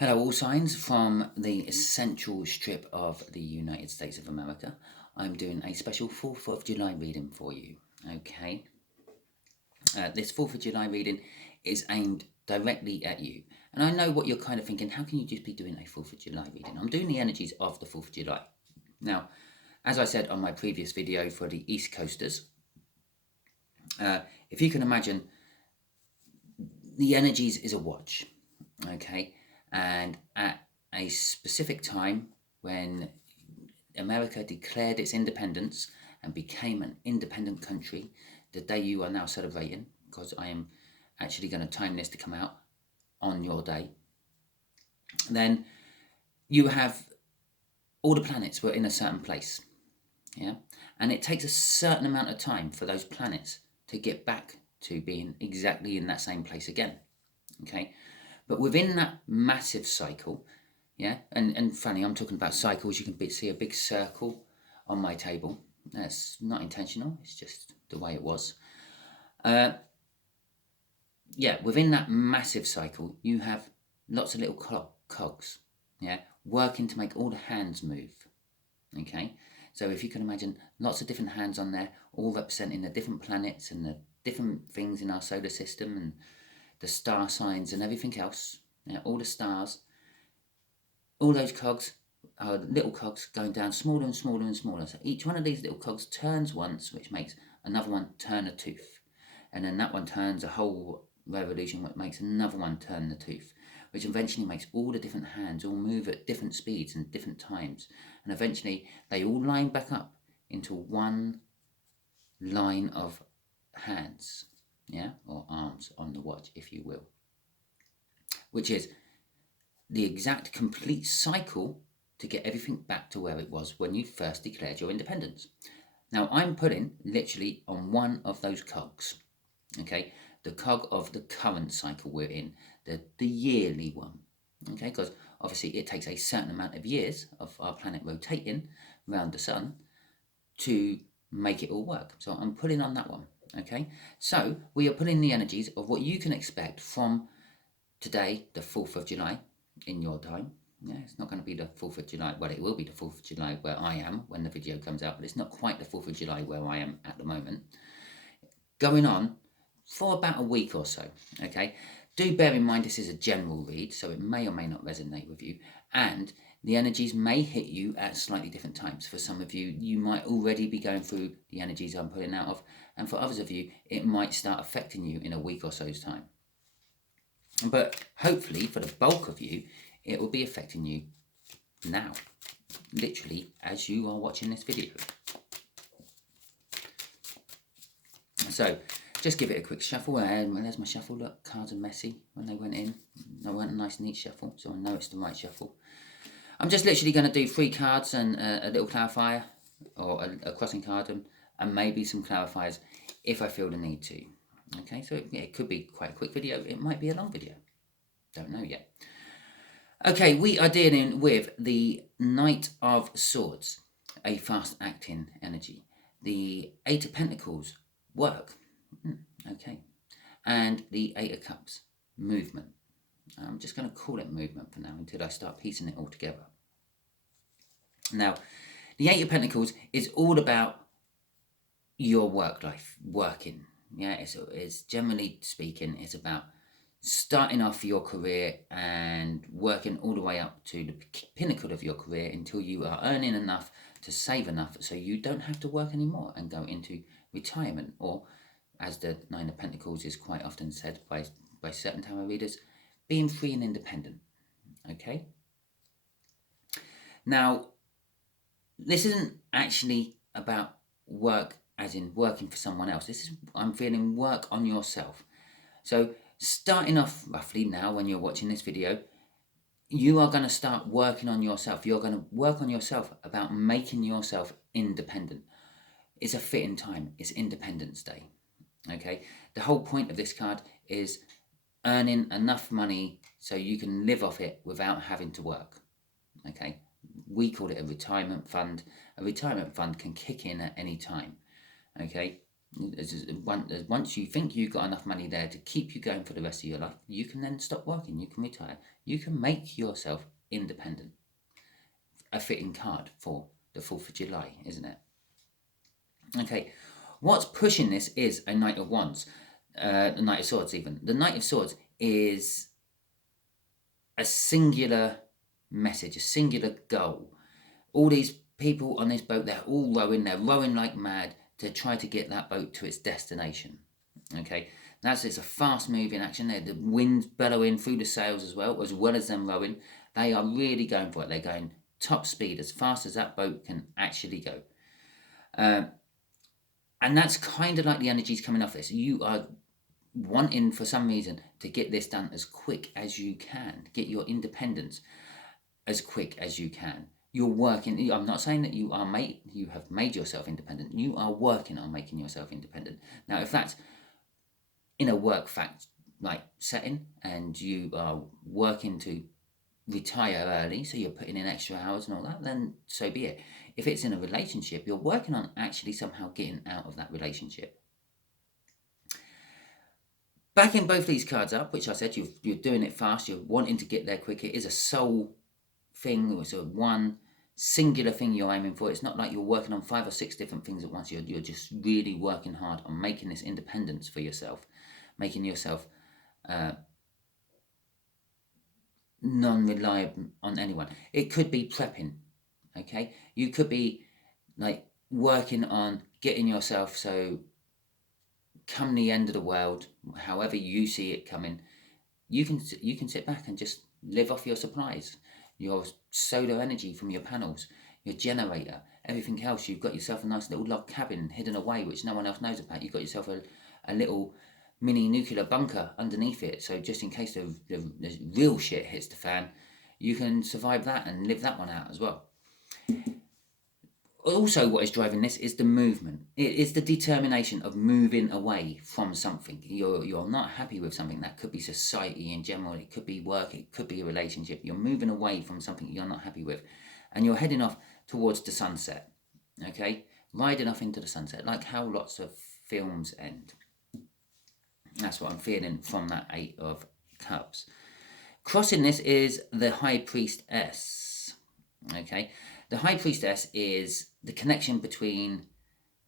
Hello, all signs from the central strip of the United States of America. I'm doing a special 4th of July reading for you. Okay, this 4th of July reading is aimed directly at you. And I know what you're kind of thinking, how can you just be doing a 4th of July reading? I'm doing the energies of the 4th of July. Now, as I said on my previous video for the East Coasters, if you can imagine, the energies is a watch, okay? And at a specific time when America declared its independence and became an independent country, the day you are now celebrating, because I am actually going to time this to come out on your day, then you have all the planets were in a certain place, yeah? And it takes a certain amount of time for those planets to get back to being exactly in that same place again, okay? But within that massive cycle, yeah, and funny, I'm talking about cycles. You can see a big circle on my table. That's not intentional. It's just the way it was. Yeah, within that massive cycle, you have lots of little cogs, yeah, working to make all the hands move, okay? So if you can imagine lots of different hands on there, all representing the different planets and the different things in our solar system and the star signs and everything else, yeah, all the stars, all those cogs are little cogs going down smaller and smaller and smaller. So each one of these little cogs turns once, which makes another one turn a tooth. And then that one turns a whole revolution, which makes another one turn the tooth, which eventually makes all the different hands all move at different speeds and different times. And eventually they all line back up into one line of hands, yeah, or arms on the watch, if you will, which is the exact complete cycle to get everything back to where it was when you first declared your independence. Now, I'm putting literally on one of those cogs, okay, the cog of the current cycle we're in, the yearly one, okay, because obviously it takes a certain amount of years of our planet rotating around the sun to make it all work. So I'm putting on that one, okay? So we are putting the energies of what you can expect from today, the 4th of July, in your time. Yeah, it's not going to be the 4th of July. Well, it will be the 4th of July where I am when the video comes out, but it's not quite the 4th of July where I am at the moment. Going on for about a week or so, okay? Do bear in mind this is a general read, so it may or may not resonate with you, and the energies may hit you at slightly different times. For some of you, you might already be going through the energies I'm putting out of, and for others of you, it might start affecting you in a week or so's time. But hopefully, for the bulk of you, it will be affecting you now, literally, as you are watching this video. So, just give it a quick shuffle. There's my shuffle. Look, cards are messy when they went in. They weren't a nice, neat shuffle, so I know it's the right shuffle. I'm just literally going to do 3 cards and a little clarifier, or a crossing card, and maybe some clarifiers if I feel the need to. Okay, so it could be quite a quick video. It might be a long video. Don't know yet. Okay, we are dealing with the Knight of Swords, a fast-acting energy. The 8 of Pentacles, work. Okay. And the 8 of Cups, movement. I'm just going to call it movement for now until I start piecing it all together. Now, the 8 of Pentacles is all about your work life, working. Yeah, it's generally speaking, it's about starting off your career and working all the way up to the pinnacle of your career until you are earning enough to save enough so you don't have to work anymore and go into retirement, or as the 9 of Pentacles is quite often said by certain tarot readers, being free and independent. Okay? Now, this isn't actually about work as in working for someone else. I'm feeling work on yourself. So starting off roughly now when you're watching this video, you are going to start working on yourself. You're going to work on yourself about making yourself independent. It's a fitting time. It's Independence Day. Okay? The whole point of this card is earning enough money so you can live off it without having to work. Okay? We call it a retirement fund. A retirement fund can kick in at any time. Okay? Once you think you've got enough money there to keep you going for the rest of your life, you can then stop working, you can retire, you can make yourself independent. A fitting card for the 4th of July, isn't it? Okay, what's pushing this is a Knight of Wands, the Knight of Swords even. The Knight of Swords is a singular message, a singular goal. All these people on this boat, they're rowing like mad to try to get that boat to its destination. Okay, it's a fast moving action there. The wind's bellowing through the sails as well as them rowing. They are really going for it. They're going top speed as fast as that boat can actually go. And that's kind of like the energies coming off this. You are wanting, for some reason, to get this done as quick as you can. Get your independence as quick as you can. You're working. I'm not saying that you have made yourself independent. You are working on making yourself independent. Now, if that's in a work setting and you are working to retire early, so you're putting in extra hours and all that, then so be it. If it's in a relationship, you're working on actually somehow getting out of that relationship. Backing both these cards up, which I said you're doing it fast, you're wanting to get there quicker. It is a soul thing, or sort of one singular thing you're aiming for. It's not like you're working on 5 or 6 different things at once. You're just really working hard on making this independence for yourself, making yourself non-reliable on anyone. It could be prepping, okay? You could be like working on getting yourself so come the end of the world, however you see it coming, you can sit back and just live off your supplies, your solar energy from your panels, your generator, everything else. You've got yourself a nice little log cabin hidden away which no one else knows about. You've got yourself a little mini nuclear bunker underneath it, so just in case the real shit hits the fan, you can survive that and live that one out as well. Also, what is driving this is the movement. It is the determination of moving away from something. You're not happy with something. That could be society in general, it could be work, it could be a relationship. You're moving away from something you're not happy with, and you're heading off towards the sunset, okay? Riding off into the sunset, like how lots of films end. That's what I'm feeling from that 8 of Cups. Crossing this is the High Priestess. Okay, the High Priestess is the connection between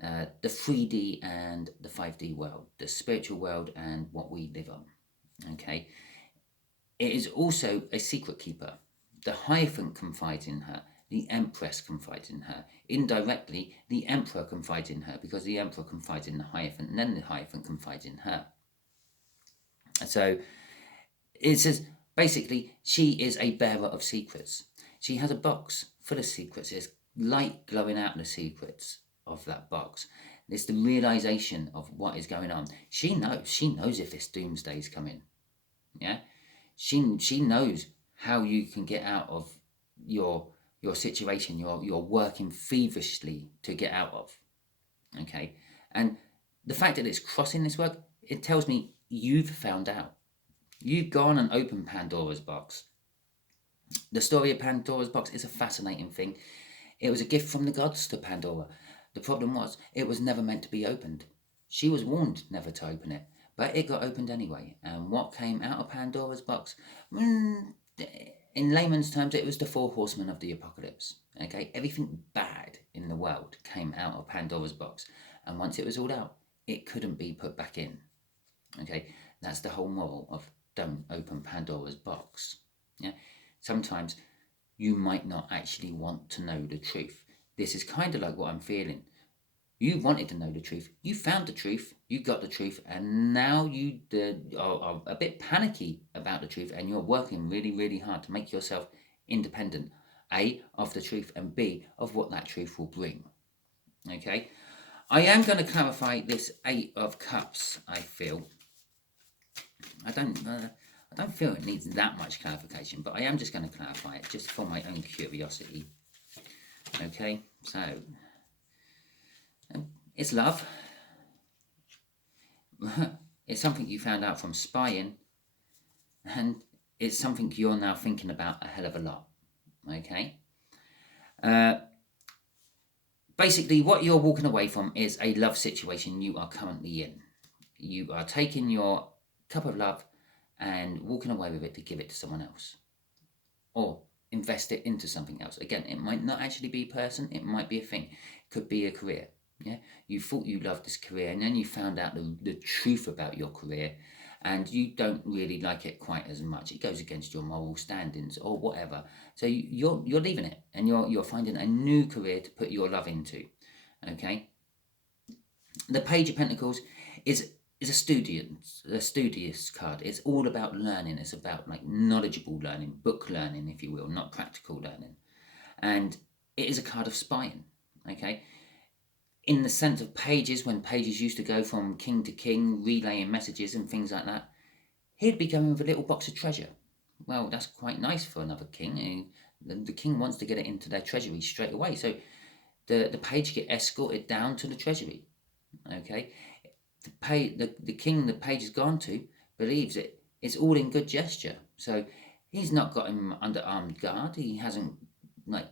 the 3D and the 5D world, the spiritual world and what we live on. Okay, it is also a secret keeper. The Hierophant confides in her. The Empress confides in her. Indirectly, the Emperor confides in her, because the Emperor confides in the Hierophant, and then the Hierophant confides in her. So it says basically she is a bearer of secrets. She has a box full of secrets. There's light glowing out of the secrets of that box. There's the realization of what is going on. She knows if this doomsday is coming. Yeah, she knows how you can get out of your situation. You're working feverishly to get out of. Okay, and the fact that it's crossing this work, it tells me you've found out. You've gone and opened Pandora's box. The story of Pandora's box is a fascinating thing. It was a gift from the gods to Pandora. The problem was, it was never meant to be opened. She was warned never to open it, but it got opened anyway. And what came out of Pandora's box? In layman's terms, it was the 4 horsemen of the apocalypse. Okay, everything bad in the world came out of Pandora's box. And once it was all out, it couldn't be put back in. Okay, that's the whole moral of don't open Pandora's box. Yeah, sometimes you might not actually want to know the truth. This is kind of like what I'm feeling. You wanted to know the truth. You found the truth. You got the truth, and now you are a bit panicky about the truth, and you're working really, really hard to make yourself independent. A, of the truth, and B, of what that truth will bring. Okay, I am going to clarify this 8 of Cups. I feel. I don't feel it needs that much clarification, but I am just going to clarify it just for my own curiosity. Okay, so it's love. It's something you found out from spying, and it's something you're now thinking about a hell of a lot. Okay, basically what you're walking away from is a love situation you are currently in. You are taking your cup of love and walking away with it to give it to someone else, or invest it into something else. Again, it might not actually be a person, it might be a thing, it could be a career. Yeah, you thought you loved this career, and then you found out the truth about your career, and you don't really like it quite as much. It goes against your moral standings or whatever. So you're leaving it, and you're finding a new career to put your love into. Okay. The Page of Pentacles is a studious card. It's all about learning. It's about like knowledgeable learning, book learning, if you will, not practical learning. And it is a card of spying. Okay. In the sense of pages, when pages used to go from king to king, relaying messages and things like that, he'd be going with a little box of treasure. Well, that's quite nice for another king. The king wants to get it into their treasury straight away. So the page get escorted down to the treasury. Okay, the king the page has gone to believes it's all in good gesture. So he's not got him under armed guard. He hasn't like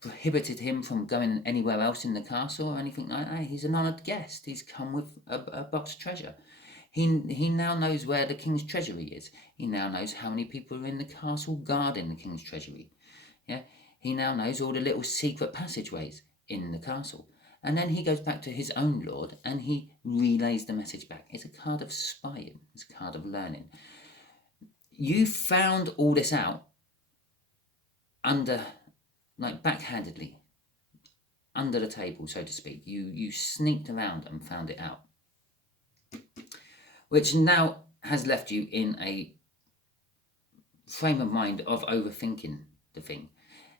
prohibited him from going anywhere else in the castle or anything like that. He's an honoured guest. He's come with a box of treasure. He now knows where the king's treasury is. He now knows how many people are in the castle guarding the king's treasury. Yeah, he now knows all the little secret passageways in the castle. And then he goes back to his own lord and he relays the message back. It's a card of spying. It's a card of learning. You found all this out backhandedly, under the table, so to speak. You sneaked around and found it out, which now has left you in a frame of mind of overthinking the thing.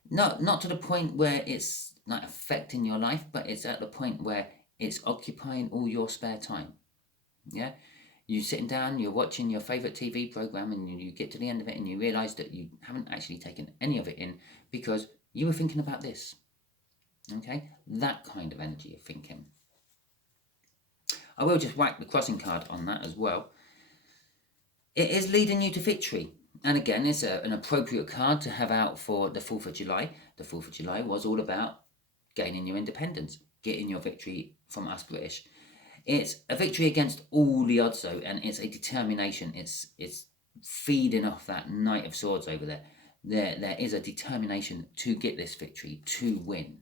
Not to the point where it's not affecting your life, but it's at the point where it's occupying all your spare time. Yeah, you're sitting down, you're watching your favorite TV program, and you get to the end of it and you realize that you haven't actually taken any of it in because you were thinking about this. Okay, that kind of energy of thinking. I will just whack the crossing card on that as well. It is leading you to victory. And again, it's an appropriate card to have out for the 4th of July. The 4th of July was all about gaining your independence, getting your victory from us British. It's a victory against all the odds, though, and it's a determination. It's feeding off that Knight of Swords over there. There is a determination to get this victory, to win.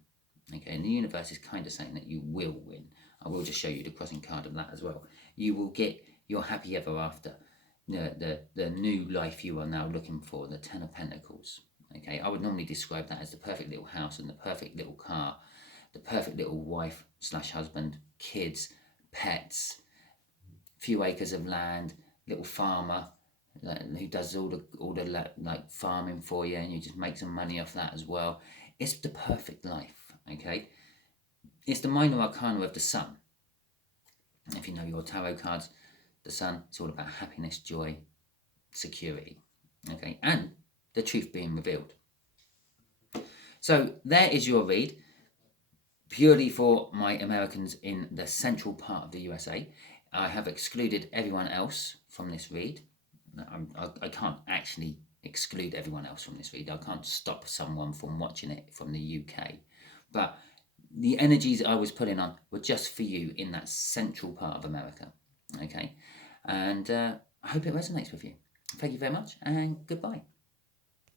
Okay, and the universe is kind of saying that you will win. I will just show you the crossing card of that as well. You will get your happy ever after. The new life you are now looking for, the 10 of Pentacles. Okay, I would normally describe that as the perfect little house and the perfect little car, the perfect little wife / husband, kids, pets, few acres of land, little farmer who does all the like farming for you, and you just make some money off that as well. It's the perfect life. Okay, it's the minor arcana of the sun. If you know your tarot cards, the sun, it's all about happiness, joy, security. Okay, and the truth being revealed. So there is your read, purely for my Americans in the central part of the USA. I have excluded everyone else from this read. I can't actually exclude everyone else from this read. I can't stop someone from watching it from the UK. But the energies I was putting on were just for you in that central part of America. Okay, and I hope it resonates with you. Thank you very much, and goodbye.